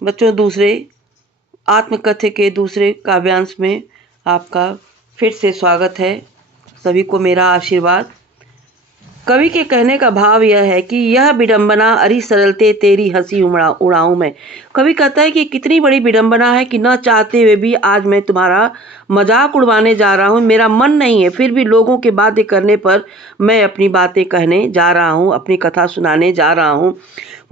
बच्चों, दूसरे आत्मकथ्य के दूसरे काव्यांश में आपका फिर से स्वागत है। सभी को मेरा आशीर्वाद। कवि के कहने का भाव यह है कि यह विडंबना अरि सरलते तेरी हंसी उड़ाऊं मैं। कवि कहता है कि कितनी बड़ी विडंबना है कि न चाहते हुए भी आज मैं तुम्हारा मजाक उड़वाने जा रहा हूँ। मेरा मन नहीं है, फिर भी लोगों के बातें करने पर मैं अपनी बातें कहने जा रहा हूँ, अपनी कथा सुनाने जा रहा हूँ।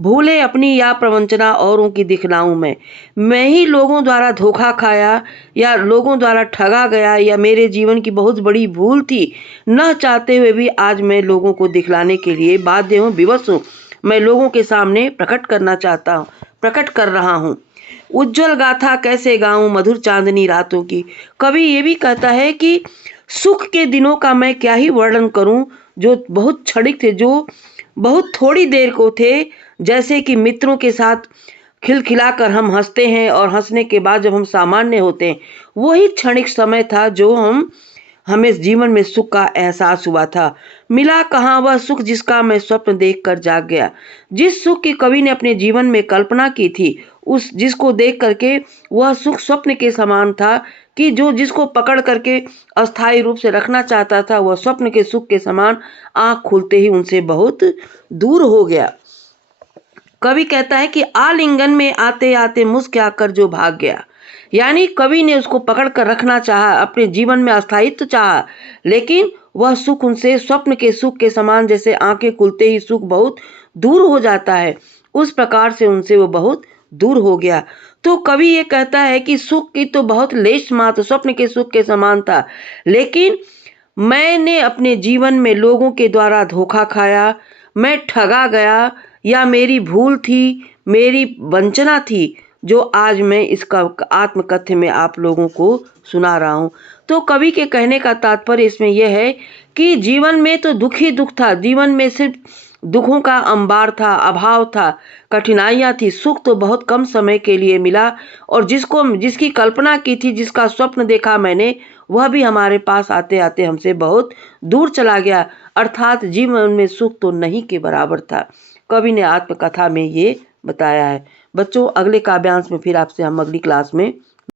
भूले अपनी या प्रवंचना औरों की दिखलाऊं मैं ही लोगों द्वारा धोखा खाया या लोगों द्वारा ठगा गया, या मेरे जीवन की बहुत बड़ी भूल थी। न चाहते हुए भी आज मैं लोगों को दिखलाने के लिए बाध्य हूँ, विवश हूँ। मैं लोगों के सामने प्रकट करना चाहता हूँ, प्रकट कर रहा हूँ। उज्जवल गाथा कैसे गाऊं मधुर चांदनी रातों की। कवि ये भी कहता है कि सुख के दिनों का मैं क्या ही वर्णन करूं, जो बहुत क्षणिक थे, जो बहुत थोड़ी देर को थे। जैसे कि मित्रों के साथ खिलखिलाकर हम हंसते हैं और हंसने के बाद जब हम सामान्य होते हैं, वही क्षणिक समय था जो हमें जीवन में सुख का एहसास हुआ था। मिला कहाँ वह सुख जिसका मैं स्वप्न देखकर जाग गया। जिस सुख की कवि ने अपने जीवन में कल्पना की थी, उस जिसको देख करके वह सुख स्वप्न के समान था, कि जो जिसको पकड़ करके अस्थायी रूप से रखना चाहता था, वह स्वप्न के सुख के समान आंख खुलते ही उनसे बहुत दूर हो गया। कवि कहता है कि आलिंगन में आते आते मुस्कुराकर जो भाग गया। यानी कवि ने उसको पकड़ कर रखना चाहा, अपने जीवन में अस्थायित्व चाहा, लेकिन वह सुख उनसे स्वप्न के सुख के समान, जैसे आंखें खुलते ही सुख बहुत दूर हो जाता है, उस प्रकार से उनसे वो बहुत दूर हो गया। तो कवि ये कहता है कि सुख की तो बहुत लेश मात्र स्वप्न के सुख के समान था, लेकिन मैंने अपने जीवन में लोगों के द्वारा धोखा खाया, मैं ठगा गया, या मेरी भूल थी, मेरी वंचना थी, जो आज मैं इसका आत्मकथ्य में आप लोगों को सुना रहा हूँ। तो कवि के कहने का तात्पर्य इसमें यह है कि जीवन में तो दुख ही दुख था, जीवन में सिर्फ दुखों का अंबार था, अभाव था, कठिनाइयाँ थी। सुख तो बहुत कम समय के लिए मिला, और जिसकी कल्पना की थी, जिसका स्वप्न देखा मैंने, वह भी हमारे पास आते आते हमसे बहुत दूर चला गया। अर्थात जीवन में सुख तो नहीं के बराबर था। कवि ने आत्मकथा में ये बताया है। बच्चों, अगले काव्यांश में फिर आपसे हम अगली क्लास में